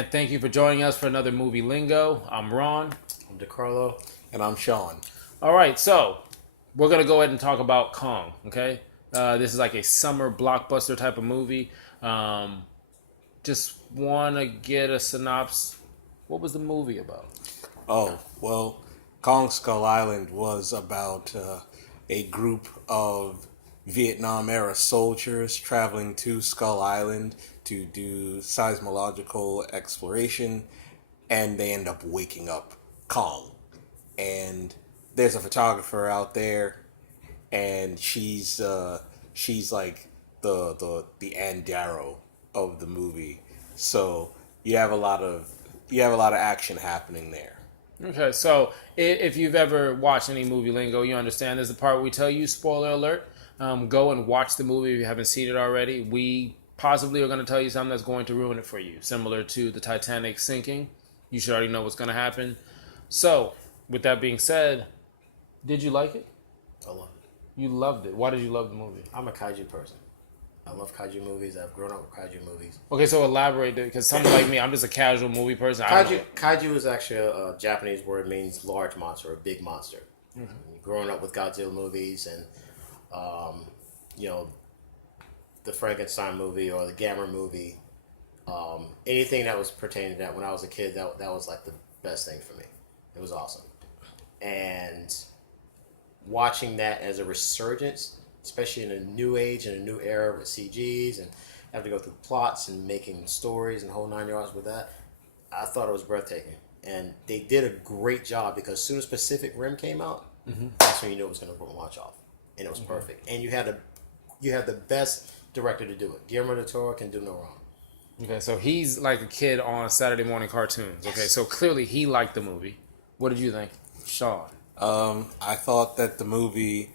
and thank you for joining us for another movie Lingo. I'm Ron. I'm DeCarlo. And I'm Sean. All right, so we're going to go ahead and talk about Kong, okay? This is like a summer blockbuster type of movie. Just want to get a synopsis. What was the movie about? Oh, well, Kong Skull Island was about a group of Vietnam-era soldiers traveling to Skull Island to do seismological exploration, and they end up waking up Kong. And there's a photographer out there, and she's like the Ann Darrow of the movie. So you have a lot of action happening there. Okay, so if you've ever watched any movie Lingo, you understand there's the part where we tell you, spoiler alert, go and watch the movie if you haven't seen it already. We possibly are going to tell you something that's going to ruin it for you, similar to the Titanic sinking. You should already know what's going to happen. So, with that being said, did you like it? I love it. You loved it. Why did you love the movie? I'm a kaiju person. I love kaiju movies. I've grown up with kaiju movies. Okay, so elaborate, because someone like me, I'm just a casual movie person. Kaiju is actually a Japanese word, means large monster or big monster. Mm-hmm. Growing up with Godzilla movies and, the Frankenstein movie or the Gamera movie, anything that was pertaining to that when I was a kid, that was like the best thing for me. It was awesome. And watching that as a resurgence, especially in a new age and a new era with CGs and have to go through plots and making stories and whole 9 yards with that, I thought it was breathtaking. And they did a great job because as soon as Pacific Rim came out, that's when you knew it was going to launch off. And it was perfect. And you had the best director to do it. Guillermo del Toro can do no wrong. Okay, so he's like a kid on Saturday morning cartoons. Okay, so clearly he liked the movie. What did you think, Sean? I thought that the movie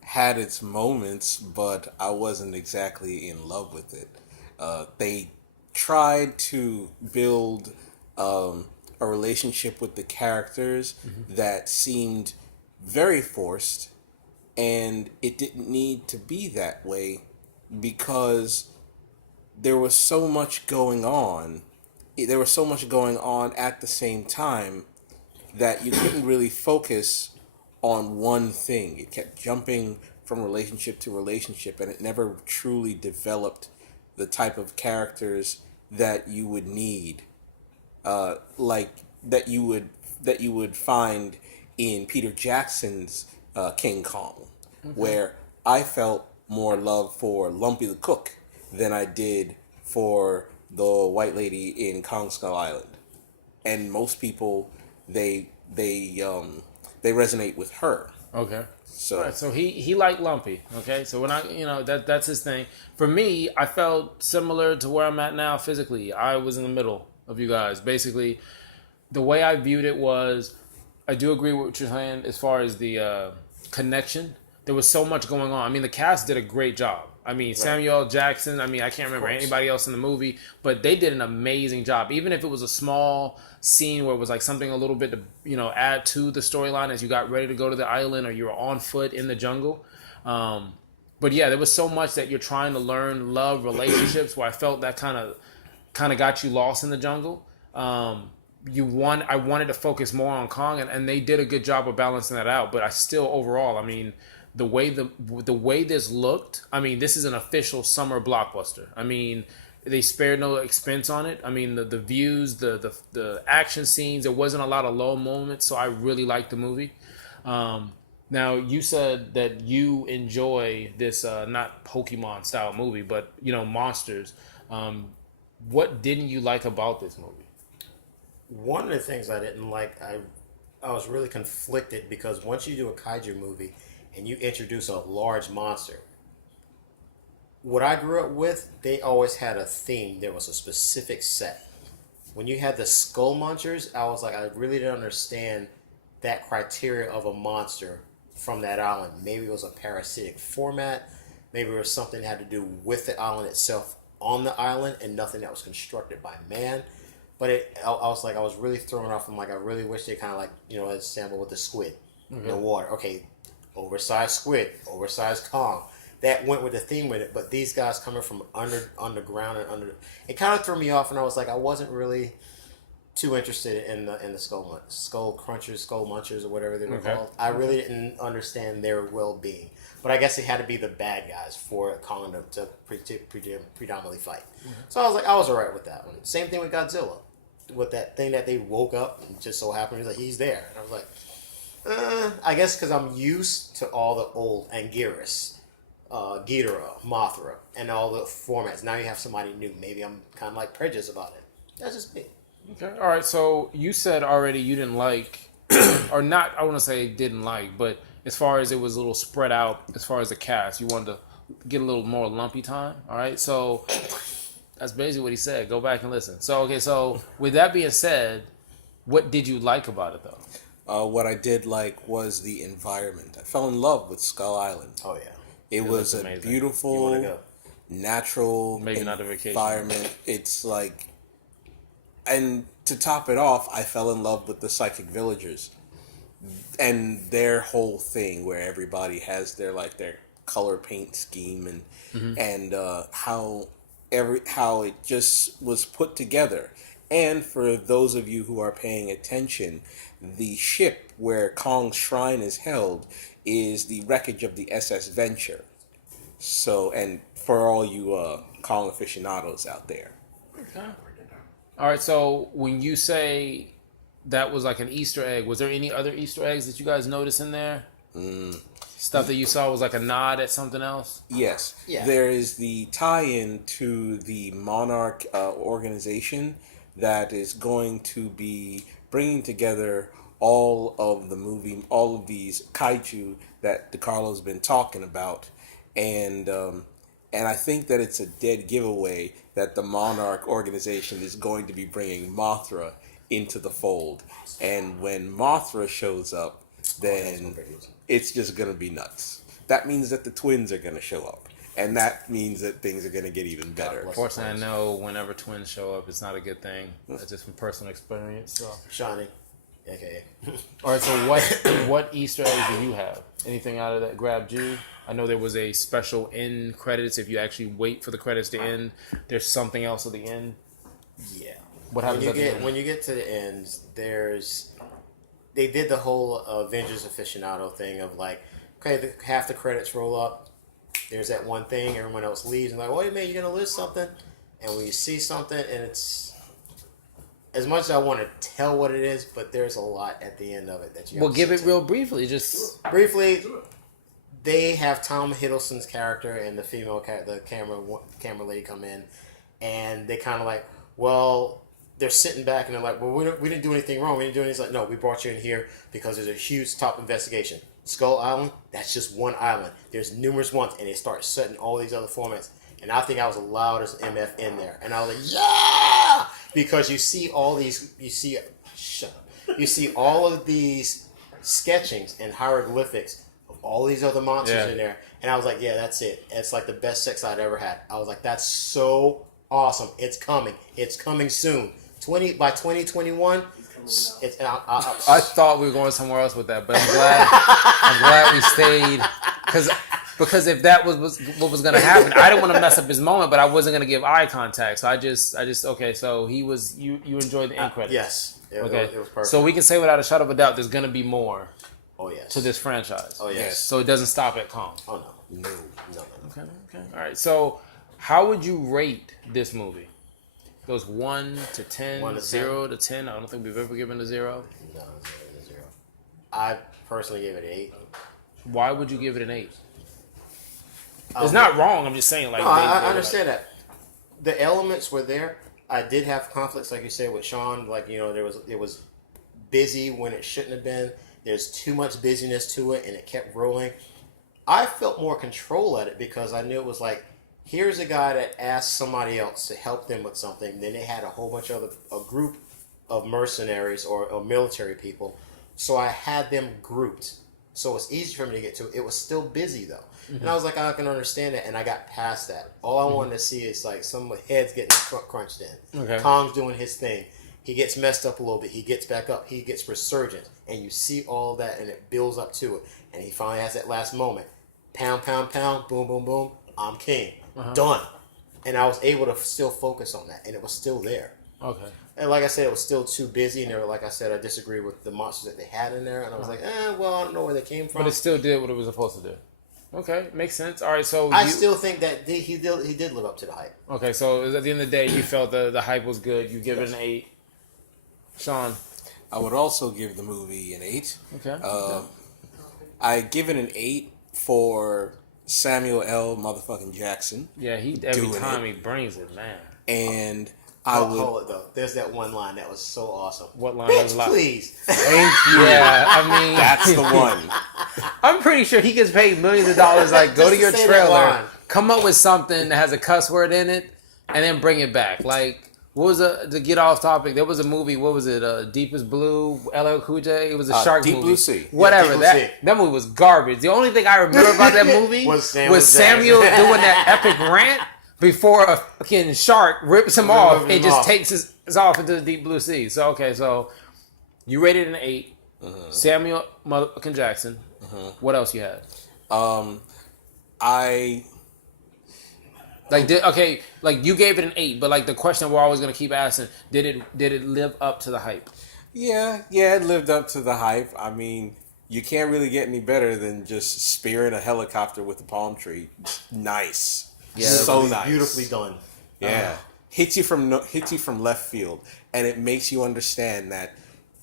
had its moments, but I wasn't exactly in love with it. They tried to build a relationship with the characters that seemed very forced, and it didn't need to be that way because there was so much going on. There was so much going on at the same time that you couldn't really focus on one thing. It kept jumping from relationship to relationship, and it never truly developed the type of characters that you would need, like that you would find in Peter Jackson's King Kong, where I felt more love for Lumpy the Cook than I did for the white lady in Kong Skull Island, and most people they resonate with her. Okay. So right, so he liked Lumpy. Okay, so when that's his thing. For me, I felt similar to where I'm at now physically. I was in the middle of you guys. Basically, the way I viewed it was, I do agree with what you're saying as far as the connection. There was so much going on. I mean, the cast did a great job. I mean, right. Samuel Jackson, I can't remember anybody else in the movie, but they did an amazing job. Even if it was a small scene where it was like something a little bit to, add to the storyline as you got ready to go to the island or you were on foot in the jungle. But yeah, there was so much that you're trying to learn, love, relationships, where I felt that kind of got you lost in the jungle. I wanted to focus more on Kong, and they did a good job of balancing that out. But I still, overall, the way this looked, this is an official summer blockbuster. They spared no expense on it. The views, the action scenes, there wasn't a lot of low moments, so I really liked the movie. Now, you said that you enjoy this, not Pokemon style movie, but, monsters. What didn't you like about this movie? One of the things I didn't like, I was really conflicted because once you do a kaiju movie and you introduce a large monster, what I grew up with, they always had a theme. There was a specific set. When you had the skull munchers, I was like, I really didn't understand that criteria of a monster from that island. Maybe it was a parasitic format. Maybe it was something that had to do with the island itself on the island and nothing that was constructed by man. But I was really thrown off. I'm like, I really wish they kind of like, that example with the squid in the water. Okay, oversized squid, oversized Kong. that went with the theme with it. But these guys coming from underground and it kind of threw me off, and I was like, I wasn't really too interested in the skull crunchers, skull munchers, or whatever they were called. I really didn't understand their well being. But I guess it had to be the bad guys for Kong to predominantly fight. So I was alright with that one. Same thing with Godzilla, with that thing that they woke up and just so happened he's there. And I was like, I guess because I'm used to all the old Anguirus, Ghidorah, Mothra, and all the formats. Now you have somebody new. Maybe I'm kind of like prejudiced about it. That's just me. Okay. All right. So you said already you didn't like, or not, I want to say didn't like, but as far as it was a little spread out, as far as the cast, you wanted to get a little more lumpy time. All right. So that's basically what he said. Go back and listen. So, okay. So with that being said, what did you like about it though? What I did like was the environment. I fell in love with Skull Island. Oh, yeah. It was a You beautiful, want to go? natural Maybe not a vacation. environment. It's like, and to top it off, I fell in love with the psychic villagers and their whole thing, where everybody has their color paint scheme and how it just was put together. And for those of you who are paying attention, the ship where Kong's shrine is held is the wreckage of the SS Venture. So, and for all you Kong aficionados out there. Okay. All right. So when you say that was like an Easter egg, was there any other Easter eggs that you guys noticed in there? Stuff that you saw was like a nod at something else? Yes. Yeah. There is the tie-in to the Monarch organization that is going to be bringing together all of these kaiju that DeCarlo's been talking about, and I think that it's a dead giveaway that the Monarch organization is going to be bringing Mothra into the fold, and when Mothra shows up, then it's just going to be nuts. That means that the twins are going to show up, and that means that things are going to get even better. Unfortunately, I know whenever twins show up, it's not a good thing. That's just from personal experience. So. Shawnee, aka. All right, so what Easter eggs do you have? Anything out of that grabbed you? I know there was a special end credits. If you actually wait for the credits to end, there's something else at the end. Yeah. What happens at the end? When you get to the end, they did the whole Avengers aficionado thing of like, okay, half the credits roll up. There's that one thing, everyone else leaves, and like, wait a minute, you're gonna lose something. And when you see something, and it's as much as I want to tell what it is, but there's a lot at the end of it that you. Well, give it real briefly, just briefly. They have Tom Hiddleston's character and the female the camera lady come in, and they kind of like, well, they're sitting back and they're like, well, we didn't do anything wrong. We didn't do anything. It's like, no, we brought you in here because there's a huge top investigation. Skull Island, that's just one island. There's numerous ones, and they start setting all these other formats. And I think I was the loudest MF in there, and I was like, yeah, because you see all of these sketchings and hieroglyphics of all these other monsters in there, and I was like, yeah, that's it. It's like the best sex I'd ever had. I was like, that's so awesome. It's coming soon. By 2021. I thought we were going somewhere else with that, but I'm glad we stayed because if that was what was going to happen, I didn't want to mess up his moment, but I wasn't going to give eye contact. So I just okay. So you enjoyed the end credits. Yes. It was perfect. So we can say without a shadow of a doubt, there's going to be more. Oh yes. To this franchise. Oh yes. So it doesn't stop at Kong. Oh no. Okay. All right. So how would you rate this movie? Goes 1 to 10, 0 to 10. I don't think we've ever given a 0. No, 0 to 0. I personally gave it an 8. Why would you give it an 8? It's not wrong. I'm just saying, like, no, I understand that. The elements were there. I did have conflicts, like you said, with Sean. Like, you know, it was busy when it shouldn't have been. There's too much busyness to it, and it kept rolling. I felt more control at it because I knew it was like, here's a guy that asked somebody else to help them with something. Then they had a whole bunch of a group of mercenaries or military people. So I had them grouped. So it's easy for me to get to. It was still busy though. Mm-hmm. And I was like, I can understand that. And I got past that. All I wanted to see is like some heads getting crunched in. Okay. Kong's doing his thing. He gets messed up a little bit. He gets back up. He gets resurgent. And you see all that and it builds up to it. And he finally has that last moment. pound, pound, pound, boom, boom, boom, I'm king. Done. And I was able to still focus on that, and it was still there. Okay. And like I said, it was still too busy, and like I said, I disagree with the monsters that they had in there, and I was like, well, I don't know where they came from. But it still did what it was supposed to do. Okay, makes sense. All right, so I still think that he did live up to the hype. Okay, so at the end of the day, you felt the hype was good. You give it an 8. Sean. I would also give the movie an 8. Okay. I give it an 8 for Samuel L. motherfucking Jackson. Yeah, every time he brings it, man. And Hold it though. There's that one line that was so awesome. What line? Bitch, please. Thank you. Yeah, I mean, that's the one. I'm pretty sure he gets paid millions of dollars. Like, go to your trailer, come up with something that has a cuss word in it, and then bring it back. Like, what was to get off topic? There was a movie. What was it? Deepest Blue, LL Cool J. It was a shark Deep movie. Blue Sea. Whatever. Yeah, Deep Blue Sea. That movie was garbage. The only thing I remember about that movie was Samuel doing that epic rant before a fucking shark rips him off. It just takes his off into the deep blue sea. So so you rated an 8. Samuel motherfucking Jackson. What else you had? I like you gave it an 8, but like the question we're always gonna keep asking: Did it live up to the hype? Yeah, it lived up to the hype. I mean, you can't really get any better than just spearing a helicopter with a palm tree. Nice. Yeah, so nice. Beautifully done. Yeah. Hits you from left field, and it makes you understand that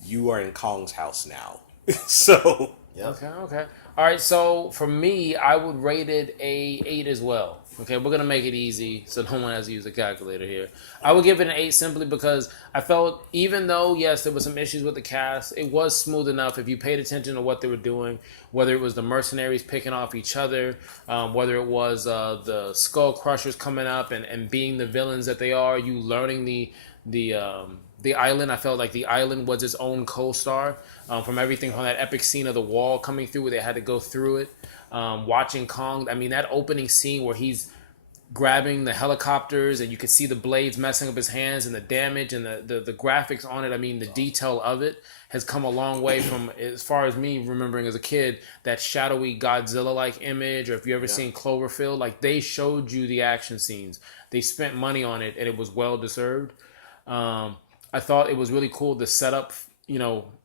you are in Kong's house now. So Yep. Okay. All right. So for me, I would rate it a 8 as well. Okay, we're gonna make it easy, so no one has to use a calculator here. I would give it an 8 simply because I felt, even though yes, there were some issues with the cast, it was smooth enough if you paid attention to what they were doing. Whether it was the mercenaries picking off each other, whether it was the Skull Crushers coming up and being the villains that they are, you learning the island. I felt like the island was its own co-star from everything from that epic scene of the wall coming through where they had to go through it. Watching Kong, I mean, that opening scene where he's grabbing the helicopters and you could see the blades messing up his hands and the damage and the graphics on it. I mean, the detail of it has come a long way from, as far as me remembering as a kid, that shadowy Godzilla-like image, or if you ever seen Cloverfield, like they showed you the action scenes. They spent money on it and it was well deserved. I thought it was really cool, the setup,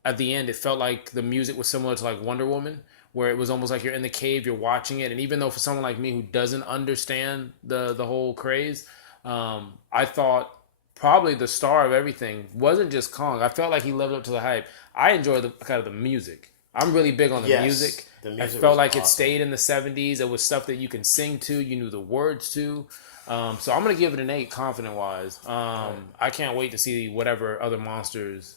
at the end, it felt like the music was similar to like Wonder Woman, where it was almost like you're in the cave, you're watching it. And even though for someone like me who doesn't understand the whole craze, I thought probably the star of everything wasn't just Kong. I felt like he lived up to the hype. I enjoyed the kind of the music. I'm really big on the music. I felt like it stayed in the 70s. It was stuff that you can sing to, you knew the words to. So I'm going to give it an 8 confident-wise. I can't wait to see whatever other monsters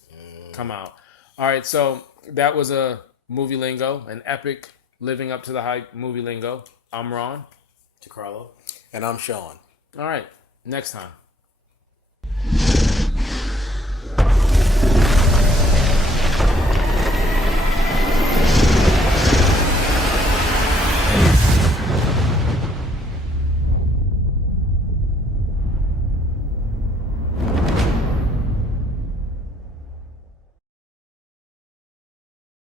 come out. All right, so that was a Movie Lingo, an epic living up to the hype Movie Lingo. I'm Ron. To Carlo. And I'm Sean. All right, next time.